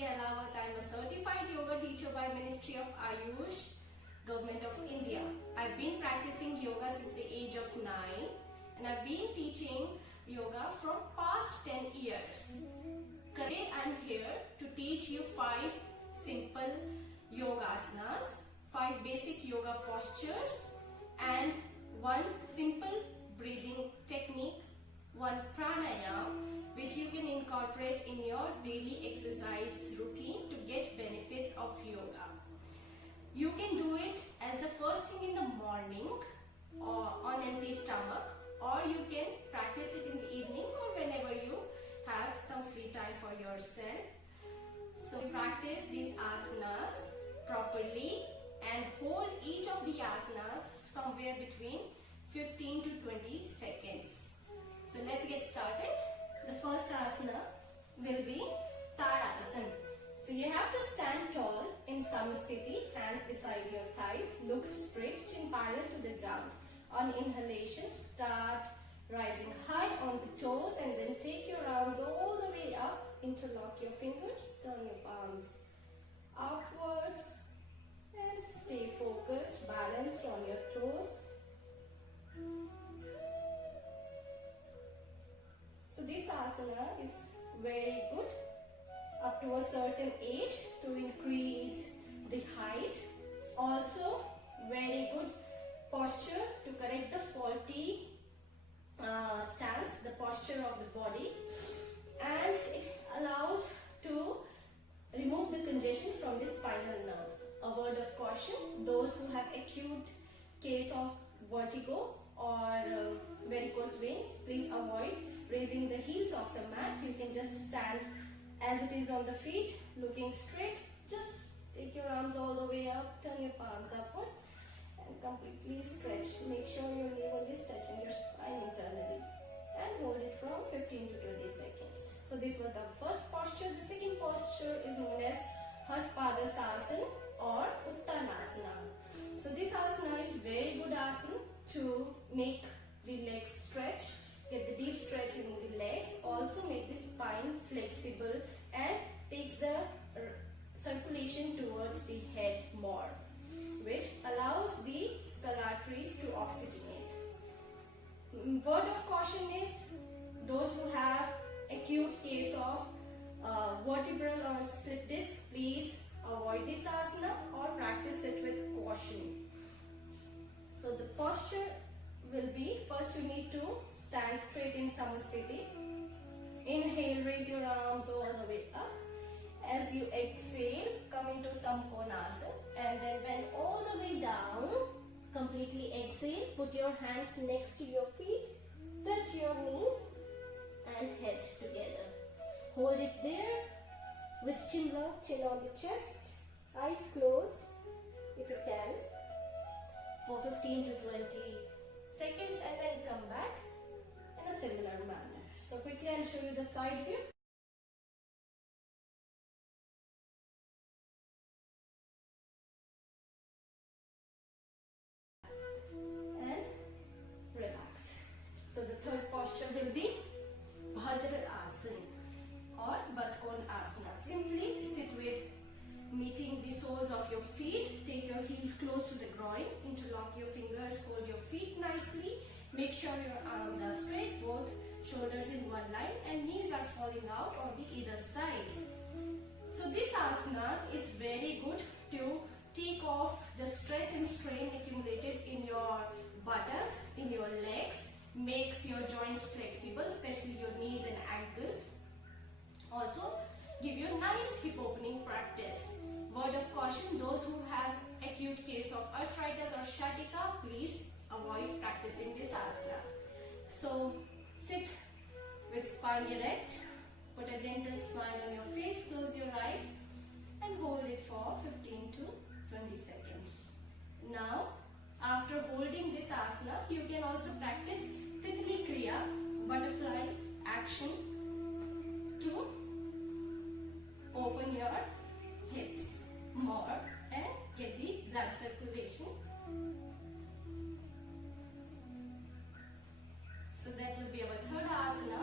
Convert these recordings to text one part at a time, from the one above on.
Gehlawat. I am a certified yoga teacher by Ministry of Ayush, Government of India. I've been practicing yoga since the age of 9 and I've been teaching yoga from past 10 years. Today I'm here to teach you 5 simple yogasanas, 5 basic yoga postures and 1 simple breathing technique, 1 pranayam which you can incorporate in your daily exercise routine to get benefits of yoga. You can do it as the first thing in the morning or on empty stomach, or you can practice it in the evening or whenever you have some free time for yourself. So practice these asanas properly and hold each of the asanas somewhere between 15 to 20 seconds. So let's get started. The first asana will be Tadasana. So you have to stand tall in Samasthiti, hands beside your thighs, look straight, chin parallel to the ground. On inhalation, start rising high on the toes and then take your arms all the way up, interlock your fingers, turn your palms outwards and stay focused, balanced on your toes. So this asana is very good up to a certain age to increase the height. Also very good posture to correct the faulty stance, the posture of the body, and it allows to remove the congestion from the spinal nerves. A word of caution, those who have acute case of vertigo or varicose veins, please avoid raising the heels of the mat. You can just stand as it is on the feet, looking straight. Just take your arms all the way up, turn your palms upward and completely stretch. Make sure your navel is touching your spine internally and hold it from 15 to 20 seconds. So this was the first posture. The second posture is known as Hastpadastasana or Uttanasana. So this asana is very good asana to make the legs stretch, get the deep stretch in the legs, also make the spine flexible and takes the circulation towards the head more, which allows the skull arteries to oxygenate. Word of caution is those who have acute case of vertebral or slip disc, please avoid this asana or practice it with caution. So the posture will be, first you need to stand straight in Samasthiti. Inhale, raise your arms all the way up. As you exhale, come into Samkonasana and then bend all the way down. Completely exhale, put your hands next to your feet, touch your knees and head together. Hold it there with chin lock, chin on the chest, eyes closed if you can for 15 to 20 seconds and then come back in a similar manner. So quickly I'll show you the side view. And relax. So the third posture will be Bhadrasana or Baddkonasana. Simply sit with meeting the soles of your feet. Take your heels close to the groin. Interlock your fingers. Hold your feet nicely. Make sure your arms are straight. Both shoulders in one line and knees are falling out on the either sides. So this asana is very good to take off the stress and strain accumulated in your buttocks, in your legs. Makes your joints flexible, especially your knees and ankles. Also give you a nice hip opening practice. Word of caution, those who have acute case of arthritis or sciatica, please avoid practicing this asana. So sit with spine erect, put a gentle smile on your face, close your eyes and hold it for 15 to 20 seconds. Now after holding this asana, you can also practice Titli Kriya, butterfly action, to open your hips more and get the blood circulation. So that will be our third asana.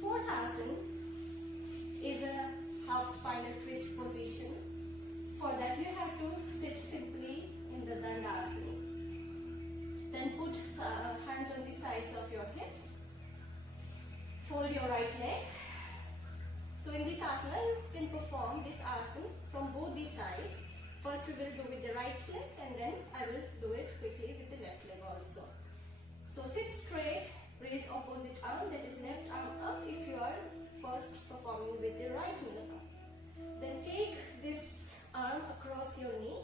Fourth asana is a half spinal twist position. For that you have to sit simply in the Dandasana. Then put hands on the sides of your hips. Fold your right leg. So in this asana you can perform this asana from both the sides. First we will do with the right leg and then I will do it quickly with the left leg also. So sit straight, raise opposite arm, that is left arm up if you are first performing with the right leg. Then take this arm across your knee,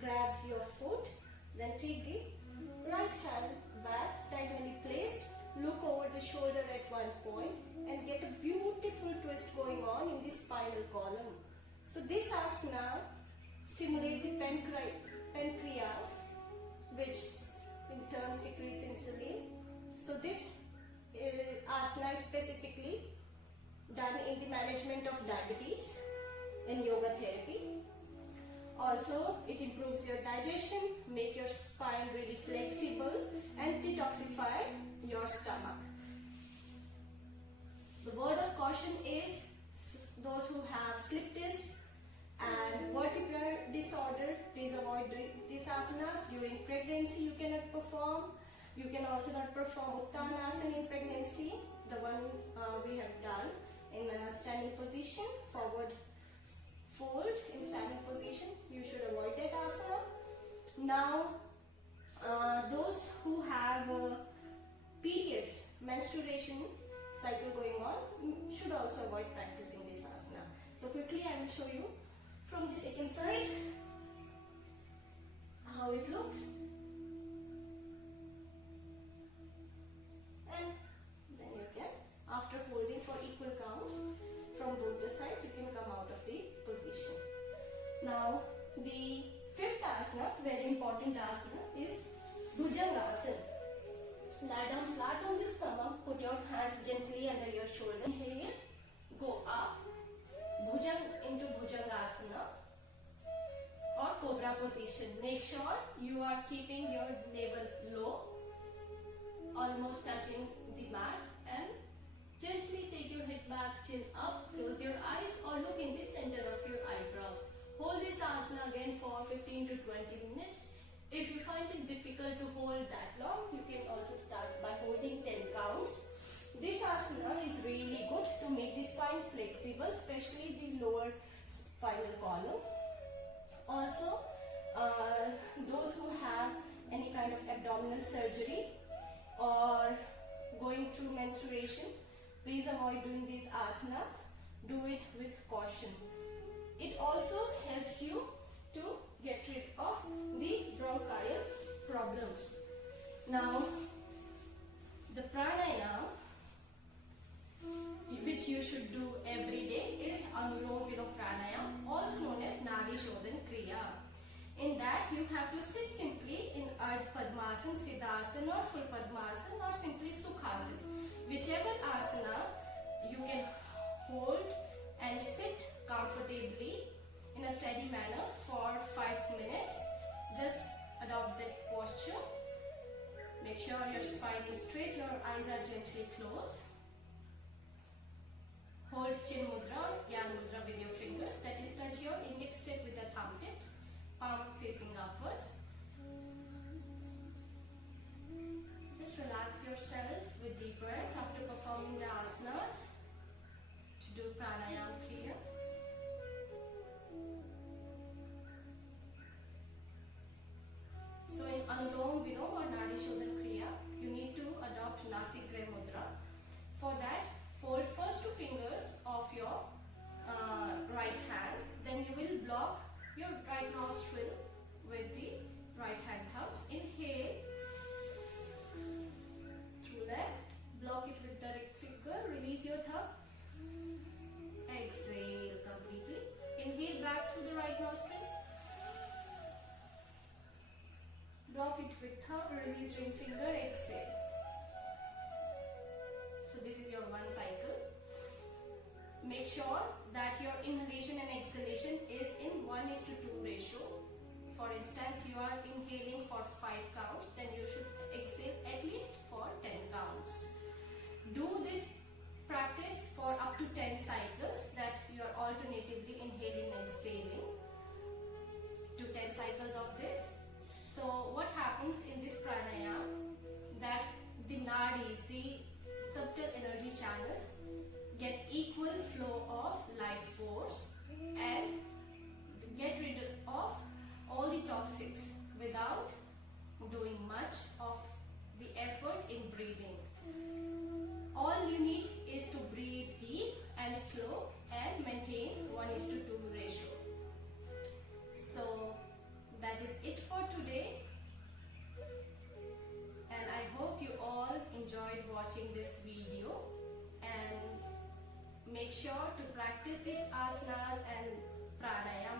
grab your foot, then take the right hand back, diagonally placed, look over the shoulder at one point and get a beautiful twist going on in the spinal column. So this asana stimulates the pancreas, which in turn secretes insulin. So this asana is specifically done in the management of diabetes in yoga therapy. Also, it improves your digestion, make your spine really flexible and detoxify your stomach. The word of caution is those who have slip disc and vertebral disorder, please avoid doing these asanas. During pregnancy you cannot perform. You can also not perform Uttanasana in pregnancy, the one we have done in a standing position, forward fold in standing position. You should avoid that asana. Now those who have periods, menstruation cycle going on, should also avoid practicing this asana. So quickly I will show you from the second side how it looks. And then you can, after holding for equal counts from both the sides, you can come out of the position. Now the fifth asana, very important asana, is Bhujangasana. Lie down flat on the stomach, put your hands gently under your shoulder. Inhale, go up, Bhujang into Bhujangasana or Cobra position. Make sure you are keeping your navel low, almost touching the mat, and gently take your head back, chin up, close your eyes or look in the center of your eyebrows. Hold this asana again for 15 to 20 minutes. If you find it difficult to hold that long, you can also start by holding 10 counts. This asana is really good to make the spine flexible, especially the lower spinal column. Also, those who have any kind of abdominal surgery or going through menstruation, please avoid doing these asanas. Do it with caution. It also helps you to get rid of the bronchial problems. Now, the pranayama, which you should do every day, is Anulom Vilom Pranayama, also known as Nadi Shodhan Kriya. In that, you have to sit simply in Ardha Padmasana, Siddhasana or Full Padmasana or simply Sukhasana. Whichever asana you can hold and sit comfortably in a steady manner for 5 minutes. Just adopt that posture. Make sure your spine is straight, your eyes are gently closed. Hold Chin Mudra or Gyan Mudra with your fingers, that is touch your index tip with the thumb tips, palm facing upwards. Just relax yourself with deep breaths after performing the asanas to do pranayama kriya. So in Anulom Vilom or Nadi Shodhan Kriya, you need to adopt Nasikray Mudra. For that, fold first 2 fingers of your right hand, then you will block your right nostril with the right hand thumbs. Inhale through left, block it with the right finger, release your thumb. Exhale completely. Inhale back through the right nostril. Block it with thumb, release ring finger, exhale. So this is your one cycle. Make sure that your inhalation and exhalation is in 1:2 ratio. For instance, you are inhaling for 5 counts, then you should exhale at least for 10 counts. Do this practice for up to 10 cycles, that you are alternating 6 without doing much of the effort in breathing. All you need is to breathe deep and slow and maintain 1:2 ratio. So that is it for today, and I hope you all enjoyed watching this video, and make sure to practice these asanas and pranayama